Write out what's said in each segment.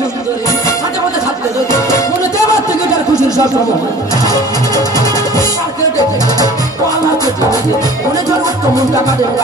সুন্দরী হাতে মধ্যে থাকতে যদি মনে দেবার থেকে তার খুশির সব মনে চল মন টাকা দেবো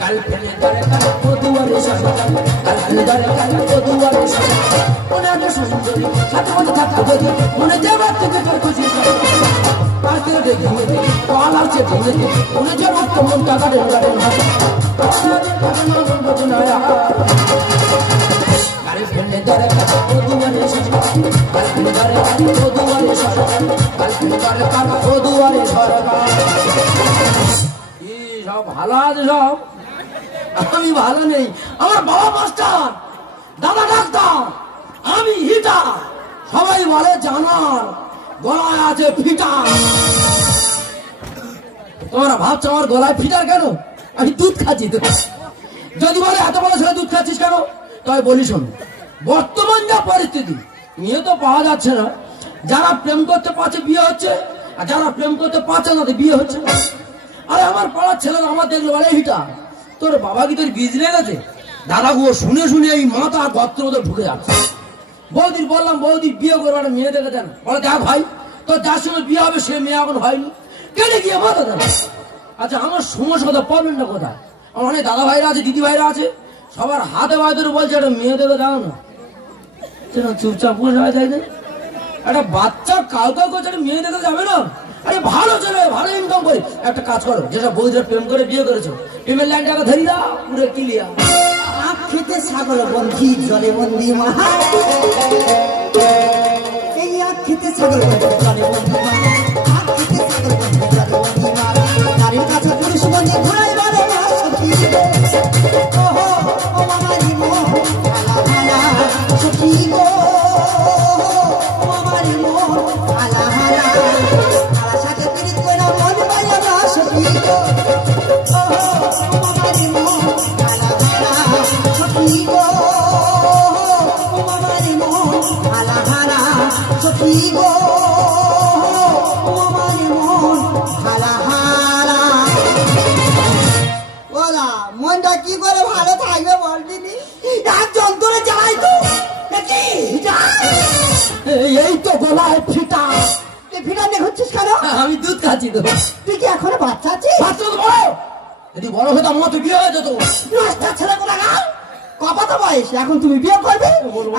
কাল ফেলে দাঁড়ে কাল দুয়ারে কাল দাঁড়ে কাল দুয়ারে মনে সুন্দরী হাতে মধ্যে থাকতে যদি মনে দেবার থেকে তার খুশির সব মনে চল মন টাকা দেবো ভালো আছে সব আমি ভালো নেই আমার বাবা মাস্টার দাদা ডাক্তার আমি হিটার সবাই বলে জানার গলায় আছে ফিটার তোমরা ভাবছো আমার গলায় ফিটার কেন আমি দুধ খাচ্ছি যদি বলে এত বড় ছেলে দুধ খাচ্ছিস কেন তাই বলি শোন বর্তমান যা পরিস্থিতি মেয়ে তো পাওয়া যাচ্ছে না যারা প্রেম করতে পারছে বিয়ে হচ্ছে আর যারা প্রেম করতে পারছে না বিয়ে হচ্ছে আরে আমার পাড়ার ছেলেরা আমার দেখলো বলে হিটা তোর বাবা কি তোর বীজ লেগেছে দাদা গো শুনে শুনে এই মাথা গর্তের মধ্যে ঢুকে যাচ্ছে বৌদির বললাম বৌদির বিয়ে করবো একটা মেয়ে দেখেছেন বলে দেখ ভাই তোর যার সঙ্গে বিয়ে হবে সে মেয়ে এখন হয়নি কেটে গিয়ে মাথা দেন আচ্ছা আমার সমস্যা প্রবলেমটা কোথায় আমার অনেক দাদা ভাইরা আছে দিদি ভাইরা আছে সবার হাতে বাঁধে বলছে একটা মেয়ে দেবে দাও না চুপচাপ বসে হয় তাই একটা বাচ্চা কাউ কাউ করছে একটা মেয়ে দেখে যাবে না আরে ভালো ছেলে ভালো ইনকাম করে একটা কাজ করো যেসব বৌদিরা প্রেম করে বিয়ে করেছো প্রেমের লাইনটাকে ধরি দাও পুরো ক্লিয়ার আখ খেতে ছাগল বন্ধি জলে বন্দি মহা এই আখ খেতে ছাগল জলে বন্দি মা আখ খেতে ছাগল বন্ধি জলে বন্দি মা নারীর কাছে পুরুষ বন্ধি ঘুরাই বারে মা সখী ওহো ও মামারি মো আলা আলা সখী গো ও মামারি মো আলা আলা আলা সাথে পিরিত কইরা মন পাইয়া না সখী গো ওহো ও মামারি মো আলা আলা সখী গো ও মামারি মো আলা আলা সখী গো ও মামারি মো আলা আলা ওলা মনটা কি করে ভালো থাকবে বলদিনি এক যন্ত্রে যাই তো এই তো গলায় ফিটা ফিটা দেখছিস কেন আমি দুধ খাচ্ছি তো তুই কি এখনো বাচ্চা আছিস বাচ্চা তো বড় যদি বড় হতো আমার তো বিয়ে হয়ে যেত নষ্ট ছেলে কোথা গাও কত বয়স এখন তুমি বিয়ে করবে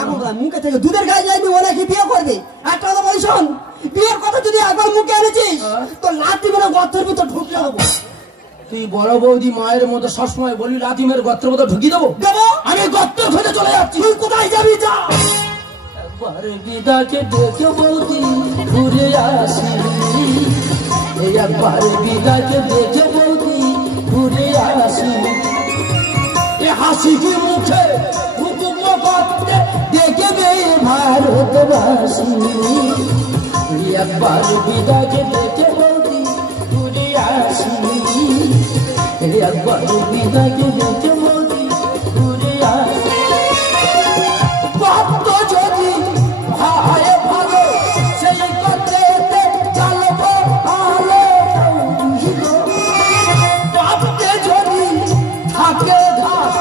এখন মুখে থেকে দুধের গায়ে যাইবি ও নাকি বিয়ে করবে একটা কথা বলি শোন বিয়ের কথা যদি একবার মুখে এনেছিস তো লাঠি মেরে গর্তের ভিতর ঢুকলে দেবো তুই বড় বৌদি মায়ের মতো সবসময় বলি লাঠি মেরে গর্তের মতো ঢুকিয়ে দেবো আমি গর্তের ভেতরে চলে যাচ্ছি তুই কোথায় যাবি যা একবার বিদাকে দেখে বৌদি ঘুরে আসি এই একবার বিদাকে দেখে বৌদি ঘুরে আসি এ হাসি কি মুখে হুকুম করতে দেখে বে ভারতবাসী একবার বিদাকে দেখে বৌদি ঘুরে আসি একবার বিদাকে দেখে বৌদি ঘুরে আসি ভক্ত যদি ভাই ভালো সেই করতে চালবো ভালো ভক্তে যদি থাকে ঘাস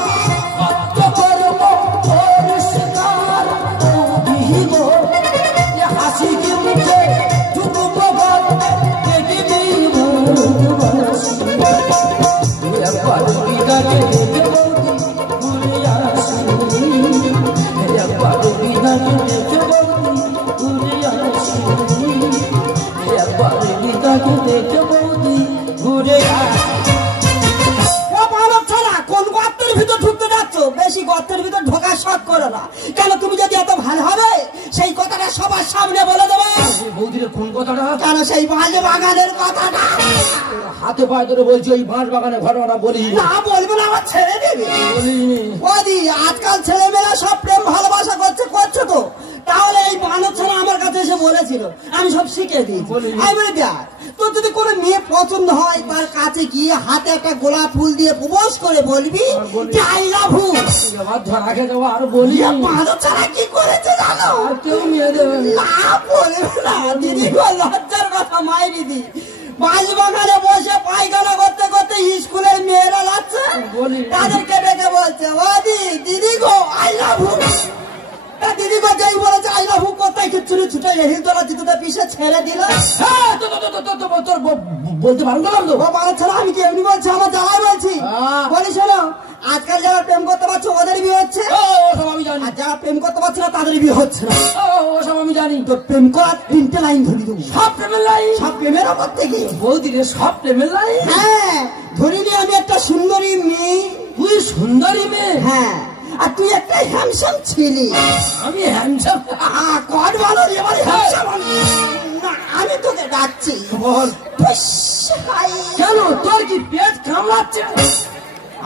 ভক্ত করবো পরিষ্কার হাসি কি মুখে ঢুকবো দেখবি একবার বিদাকে দেখে বৌদি ঘুরে আসি একবার বিদাকে দেখে বৌদি ঘুরে আসি একবার বিদাকে দেখে বৌদি ঘুরে আসি কোন গর্তের ভিতর ঢুকতে যাচ্ছ বেশি গর্তের ভিতর ঢোকার শখ করো না কেন তুমি যদি এত ভালো হবে সেই কথাটা সবার সামনে বলে দেবো বৌদির কোন কথাটা কেন সেই বাঁশ বাগানের কথাটা হাতে পায়ে ধরে বলছি ওই বাঁশ বাগানের ঘটনাটা বলি না বলবো না আমার ছেড়ে দিবি বলিনি ওদি আজকাল ছেলেমেয়েরা সব প্রেম ভালোবাসা করছে তো তাহলে এই বানর ছেলে আমার কাছে এসে বলেছিল আমি সব শিখে দিই আমি বলি দেখ তোর যদি কোনো মেয়ে পছন্দ হয় তার কাছে গিয়ে হাতে একটা গোলাপ ফুল দিয়ে প্রপোজ করে বলবি আই লাভ ইউ ধরা খেয়ে যাবো আর বলি বানর ছাড়া কি করেছে জানো কেউ নিয়ে দেবে না বলবো না দিদি লজ্জার কথা মাই দিদি বাঁশ বাগানে বসে পায়খানা করতে করতে স্কুলের মেয়েরা যাচ্ছে তাদেরকে পিসে হিল তোলা জুতোটা পিসে ছেড়ে দিল। হ্যাঁ, তোর বলতে পারো না তো? বাবা ছাড়া আমি কি এমনি বলছি, আমার জামাই বলছি। বলি শোনো, আজকাল যারা প্রেম করতে পারছে ওদের বিয়ে হচ্ছে, ওসব আমি জানি। আর যারা প্রেম করতে পারছে না তাদের বিয়ে হচ্ছে না। ওসব আমি জানি। তো প্রেম করার 3টে লাইন ধরি দেবো। সব প্রেমের লাইন? সব প্রেমের ওপর থেকে। বৌদি রে, সব প্রেমের লাইন? হ্যাঁ, ধরিনি আমি একটা সুন্দরী মেয়ে। তুই সুন্দরী মেয়ে? হ্যাঁ, আর তুই একটা হ্যান্ডসাম ছেলে। আমি হ্যান্ডসাম? কট বলো এবারে হ্যান্ডসাম। না, আমি তোকে ডাকছি। বল। হাই। কেন, তোর কি পেট কামড়াচ্ছে?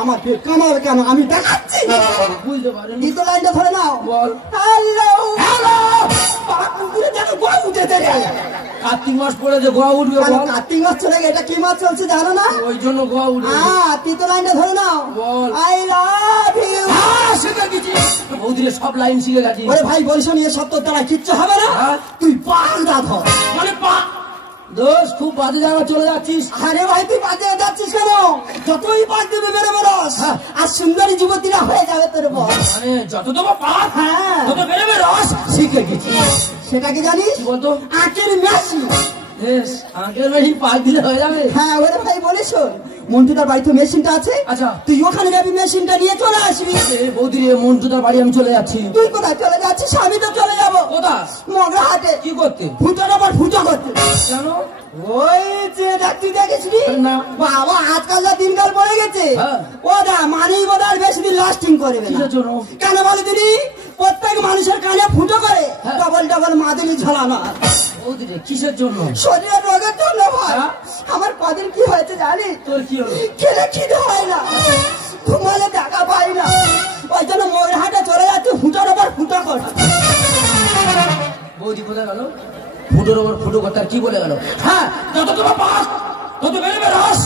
আমার পেট কামাবে কেন, আমি দেখাচ্ছি। বুঝতে পারিনি। দ্বিতীয় লাইনটা ধরে নাও। বল। Hello hello. বাবা কুকুরে যেন গোয়া উঠেছে রে। কার্তিক মাস পরে যে গোয়া উঠবে। কার্তিক মাস চলে গেছে, এটা কি মাস চলছে জানো না? ওই জন্য গোয়া উঠবে। তৃতীয় লাইনটা ধরে নাও। বল। I love you. শিখে গেছি বৌদি রে, সব লাইন শিখে গেছি। ওরে ভাই বলিস নিয়ে সব তোর দ্বারা কিচ্ছু হবে না। তুই পাগলা ধর। মানে দোষ, খুব বাজে জায়গা চলে যাচ্ছিস। আরে ভাই তুই বাজে যাচ্ছিস কেন? যতই বাজ দেবে বেড়ে বেরোস, আর সুন্দরী যুবতীরা হয়ে যাবে তোর বস। মানে যত দেবো পাক, হ্যাঁ, তত বেরোবে রস। শিখে গেছি। সেটা কি জানিস? বলতো। আঁকের মেশিন। আঁকের মেশিন পাক দিলে হয়ে যাবে। হ্যাঁ, ওরে ভাই বলিস মন্টুদার বাড়িতে মেশিনটা আছে। আচ্ছা, তুই ওখানে যাবি, মেশিনটা নিয়ে চলে আসবি। বৌদি রে, মন্টুদার বাড়ি আমি চলে যাচ্ছি। তুই কোথায় চলে যাচ্ছিস? আমি তো চলে যাবো। কোথায়? মগরাহাটে। কি করতে? ফুটোর আবার ফুটো করতে। কেন? ওই যে তুই দেখেছিলি না। বাবা, আজকাল যা দিনকাল পড়ে গেছে, ও দা মানেই বোধ আর বেশি দিন লাস্টিং করবে না। কেন বলে দিদি, প্রত্যেক মানুষের কানে ফুটো করে ডবল ডবল মাদুলি ঝোলানো। বৌদি রে, কিসের জন্য? শরীরের রোগের জন্য ভাই। আমার কদিন কি হয়েছে জানি? তোর কি হলো? খেলে খিদে হয় না, ঘুমালে টাকা পাই না, ওই জন্য মগরাহাটে চলে যাচ্ছে ফুটোর আবার ফুটো করে। বৌদি কোথায় গেল? ফুটোর ওপর ফুটো করতে কি বলে গেল? হ্যাঁ, যত তোমার পাস তত বেরোবে রস।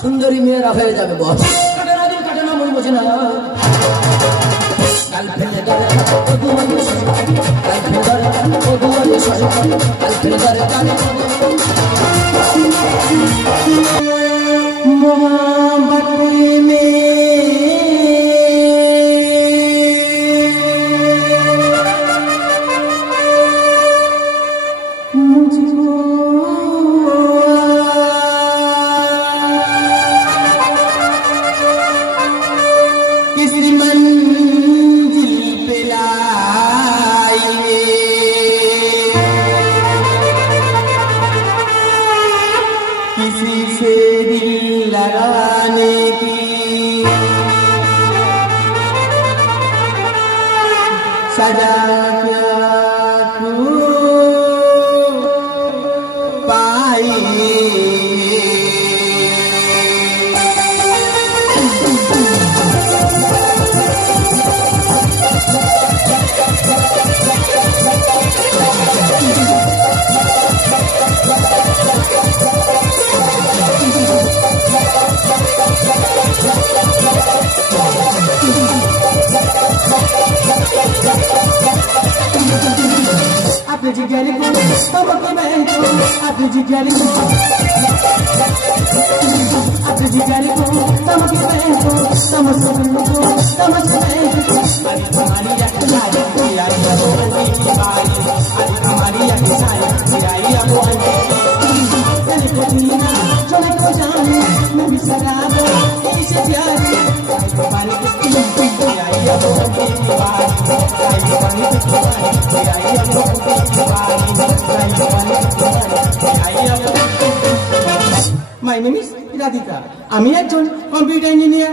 সুন্দরী মেয়েরা হয়ে যাবে বস। কাটে না দিন, কাটে না মন বসে না। কাল ফেলে ধরে দুয়ারে সরে, কাল ফেলে ধরে দুয়ারে সরে, কাল ফেলে ধরে কানে মোহাম্মত মে सजा क्या तू पाई। Apre de garico, toma comento. Apre de garico, apre de garico, toma comento. Toma comento, toma comento. Maria Maria que sai, e aí a boa que vai. A Maria que sai, e aí a boa que vai. Ele combina, eu me conjame, me bichagada, e se piare. A Maria que sai, e aí a boa que vai. A Maria que sai, e aí a boa que vai. My name is Radhika. আমি একজন computer engineer.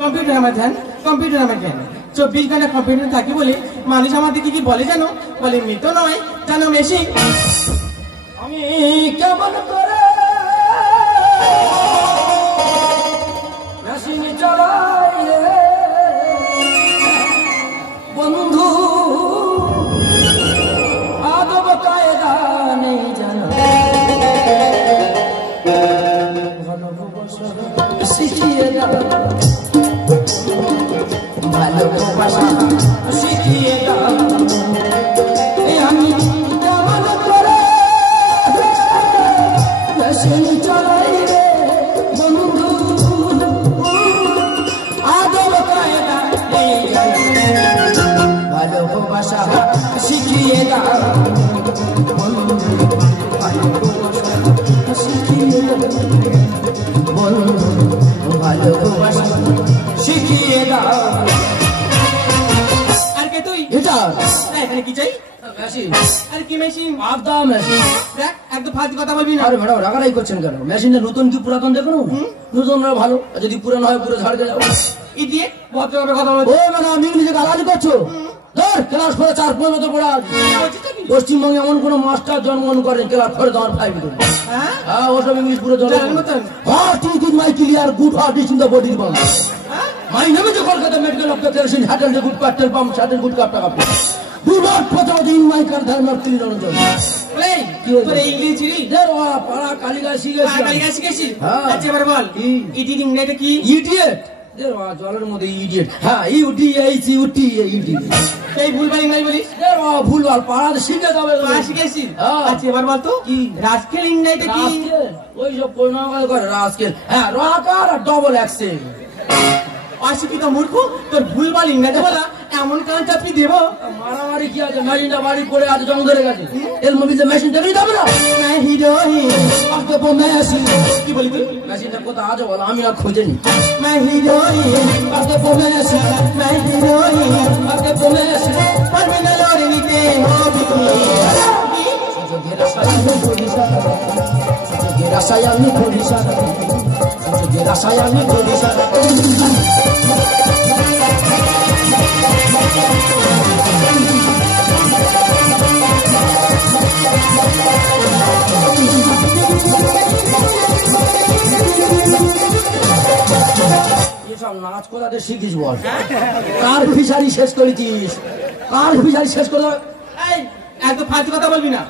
Computer আমার ধ্যান, computer আমার জ্ঞান। 24 ঘন্টা computer থাকি বলে মানুষ আমার দিকে কি বলে জানো? বলে মৃত নয়, জানো মেশিন। আমি কেমন করে মেশিন চালাই রে বন্ধু, আদব কায়দা নেই জানা। ভালোবাসা শিখিয়ে দাও, ভালোবাসা শিখিয়ে দাও। আমি কেমন করে মেশিন চালাই রে বন্ধু, আদব কায়দা নেই জানা। ভালোবাসা বন্ধু ভালোবাসা শিখিয়ে দাও। আর কে তুই? এটা এখানে কি চাই? মেশিন। আর কি মেশিন? আপদা মেশিন। দেখ একদম ফালতু কথা বলবি না। আরে ম্যাডাম রাগারাই করছেন কেন? মেশিনটা নতুন কি পুরাতন দেখো না? নতুন ভালো, যদি পুরানো হয় পুরো ঝাড় গেলে। ইডিয়েট, ভদ্রভাবে কথা বল। ও ম্যাডাম ইংলিশে গালাগালি করছো? ধর ক্লাস 4 4 মতো পড়া। পশ্চিমবঙ্গে এমন কোন মাস্টার জন্মগ্রহণ করেন ক্লাস 4 তোমার 5 করে? হ্যাঁ হ্যাঁ ওসব ইংলিশ পুরো জন্ম মতন। হ্যাঁ ঠিক ঠিক my clear good heart is in the body বল। My name is Kolkata medical of the kerosene হ্যাটেল দ্য গুড পেট্রোল পাম্প শাটেল গুড কাপটা cup do not put in my car ধার নট ক্লিন অন জল। এই কি হলো? তোর ইংলিশ ছিলি? দের ওয়া পাড়া কালিদাস শিখেছি। কালিদাস শিখেছিস? হ্যাঁ। আচ্ছা এবার বল কি? ইডিয়েট ইংরেজিতে কি? ইডিয়েট। দের ওয়া জলের মধ্যে ইডিয়েট। হ্যাঁ ইউডিএইচ ইউটি ইডিয়েট। এই ভুলভাল ইংরেজি বলিস? দের ওয়া ভুলভাল পাড়া শিখে যাবে। পড়া শিখেছিস? হ্যাঁ। আচ্ছা এবার বল তো কি? রাজকেল ইংরেজিতে কি? রাজকেল ওই সব প্রণাম করে রাজকেল। হ্যাঁ রাকার আর ডবল এক্সেল। অশিক্ষিত মূর্খ, তোর ভুলভাল ইংরেজি বলা এমন কান চাপি দেব। মারামারি কি আছে? মেশিনটা বাড়ি পড়ে আছে, জং ধরে গেছে। এর মধ্যে মেশিনটা নিয়ে যাবে না? मैं हीरोइन। মেশিন কি বলি তুই? মেশিনটা কোথায় আছে বলো, আমি আর খুঁজে নি। मैं हीरोइन। মেশিন मैं हीरोइन। মেশিন टर्मिनल और निकले हो बिकी। রাসায়নিক পরিষদ রাসায়নিক পরিষদ এসব নাচ কোথাতে শিখিস বল? কার ফিশারি শেষ করেছিস? কার ফিশারি শেষ করে? এই একদম ফালতু কথা বলবি না।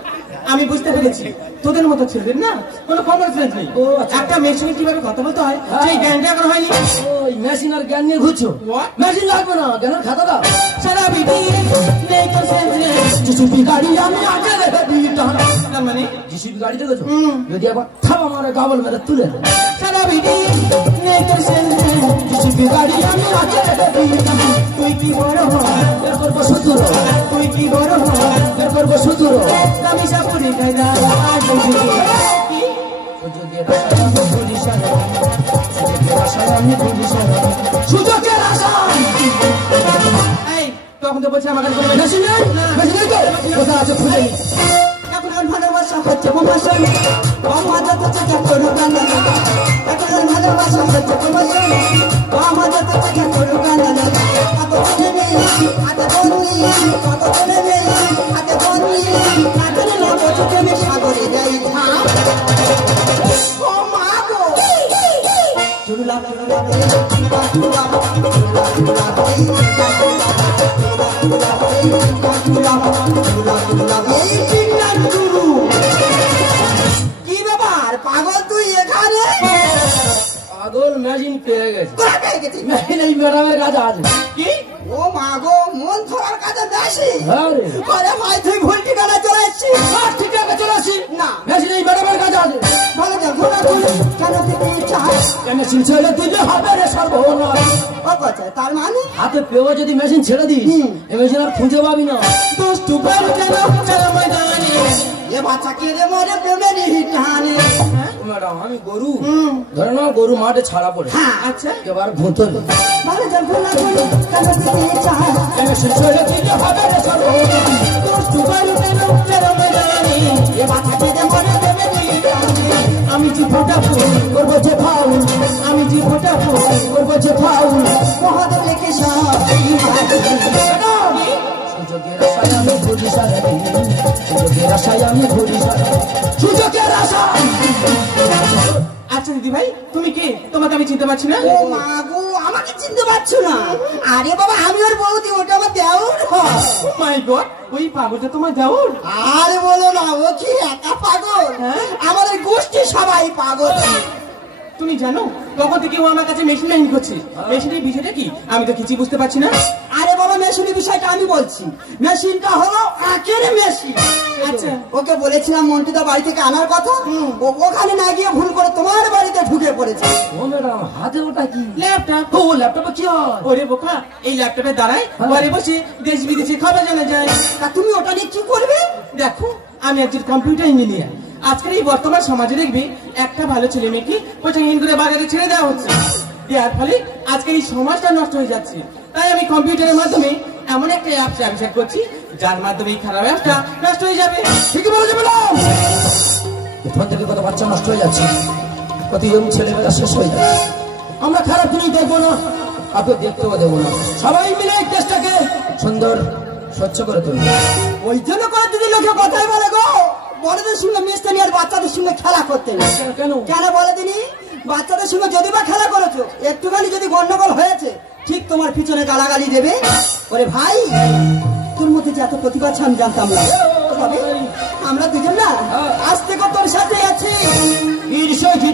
আমি বুঝতে পেরেছি তোদের মতো ছেলেদের না কোনো কমন সেন্স নেই। ও, আচ্ছা। একটা মেশিনে কিভাবে কথা বলতে হয় সেই জ্ঞানটা এখন হয়নি। ওই মেশিন আর জ্ঞান নিয়ে ঘুরছো? What? মেশিন লাগবে না, জ্ঞানের খাতা দাও। সারা বিধি নেই তো সেন্স নেই। জিসিবি গাড়ি আমি আগে রেখে দিতাম। তার মানে জিসিবি গাড়ি দেখেছো? যদি একবার থাবা মারে গাবল মেরে তুলে দেয়। সারা বিধি নেই তো সেন্স নেই। জিসিবি গাড়ি আমি আগে রেখে দিতাম। তুই কি বড় হ, বের করবো সুতুর, তুই কি বড় হ, বের করবো সুতুর। আমি সাপুরি খাইদা আর বুঝি সুযোগের আশা। এই তখন তো বলছে আমার কাছে কোনো মেশিন নেই? মেশিন নেই তো? কোথায় আছে খুঁজে নি। এখন আর ভালোবাসা হচ্ছে প্রমোশন আমাদের তো চেষ্টা করো গানা এখন আর ভালোবাসা হচ্ছে প্রমোশন আমাদের তো চেষ্টা করো গানা কত বলে নেই হাতে বন্দি কত বলে নেই হাতে বন্দি কাটলে না বছরে আমি সাগরে যাই ও মা গো চুরুলা চুরুলা চুরুলা কি ব্যাপার পাগল তুই এখানে? পাগল মেশিন পেয়ে গেছে। কোথায় পেয়ে গেছিস? মেশিন এই ম্যাডামের কাছে আছে। কি? ও মা গো মন ধরার কাছে বেশি হ্যাঁ রে। আরে ভাই তুই ভুল ঠিকানা চলে এসছিস আর ঠিক আছে চলে আসি। না। মেশিন এই ম্যাডামের কাছে আছে। ভালো যা ঘোরা তুই কেন থেকে চাস মেশিন ছেড়ে দিলে হবে রে সর্বনাশ। ও কথা তার মানে হাতে পেয়েও যদি মেশিন ছেড়ে দিস, এই মেশিন আর খুঁজে পাবি না। দুষ্টু বেরু কেন চলো ময়দানে। এ বাচ্চা কে রে মরে প্রেমের হিটানে ম্যাডাম আমি গরু ধরে নাও, গরু মাঠে ছাড়া পড়ে। হ্যাঁ আচ্ছা এবার ভূতল ভালো যা ঘোরা তুই কেন থেকে চাস মেশিন ছেড়ে দিলে হবে রে সর্বনাশ। দুষ্টু বেরু কেন চলো ময়দানে। এ বাচ্চা কে রে মরে প্রেমের হিটানে আমি যে ফোটাবো করবো যে ফাউল, আমি যে ফোটাবো করবো যে ফাউল। মহাদেব রেখে সব সুযোগের আশায় আমি ঘুরি সারাদিন, সুযোগের আশায় আমি ঘুরি সারাদিন, সুযোগের আশা। আচ্ছা দিদি ভাই তুমি কে? তোমাকে আমি চিনতে পারছি না। ও মা গো আমাকে চিনতে পারছো না? আরে বাবা আমি ওর বৌদি ওটা আমার দেওর হয় মাই গড, ওই পাগলটা তোমার দেওর? আরে বলো না ও কি একা পাগল আমাদের গোষ্ঠী সবাই পাগল তুমি জানো তখন থেকে ও আমার কাছে মেশিন লাইন করছে। মেশিনের বিষয়টা কি আমি তো কিছুই বুঝতে পারছি না। আরে বাবা মেশিনের বিষয়টা আমি বলছি মেশিনটা হলো আখের মেশিন আচ্ছা ওকে বলেছিলাম মন্টুদা বাড়ি থেকে আনার কথা ও ওখানে না গিয়ে ভুল করে তোমার বাড়িতে ঢুকে পড়েছে ও ম্যাডাম হাতে ওটা কি? ল্যাপটপ। ও ল্যাপটপে কি হয়? ওরে বোকা, এই ল্যাপটপের দ্বারাই ঘরে বসে দেশ বিদেশে খবর জানা যায়। তা তুমি ওটা নিয়ে কি করবে? দেখো আমি একজন কম্পিউটার ইঞ্জিনিয়ার, আজকের এই বর্তমান সমাজে দেখবি একটা ভালো ছেলে মেয়েকে ওইটা হিন্দুরে বাজারে ছেড়ে দেওয়া হচ্ছে, দেওয়ার ফলে আজকে এই সমাজটা নষ্ট হয়ে যাচ্ছে। তাই আমি কম্পিউটারের মাধ্যমে এমন একটা অ্যাপস আবিষ্কার করছি যার মাধ্যমে এই খারাপ অ্যাপটা নষ্ট হয়ে যাবে। ঠিকই বলেছে ম্যাডাম, এখান থেকে কত বাচ্চা নষ্ট হয়ে যাচ্ছে, কত ইয়ং ছেলেমেয়েরা শেষ হয়ে যাচ্ছে। আমরা খারাপ জিনিস দেখবো না, কাউকে দেখতেও দেবো না, সবাই মিলে এই দেশটাকে সুন্দর স্বচ্ছ করে তুলবো। ওই জন্য করে দিদি লোকে কথাই বলে গো, বড়দের সঙ্গে মিশতে নিয়ে আর বাচ্চাদের সঙ্গে খেলা করতে না। কেন? কেন বলে দিনি, বাচ্চাদের সঙ্গে যদি বা খেলা করেছো, একটুখানি যদি গন্ডগোল হয়েছে, ঠিক তোমার পিছনে গালাগালি দেবে। ওরে ভাই, তোর মধ্যে যে এত প্রতিভা আছে আমি জানতাম না। তবে আমরা দুজন না আজ থেকে তোর সাথে আছি। ঈর্ষা কি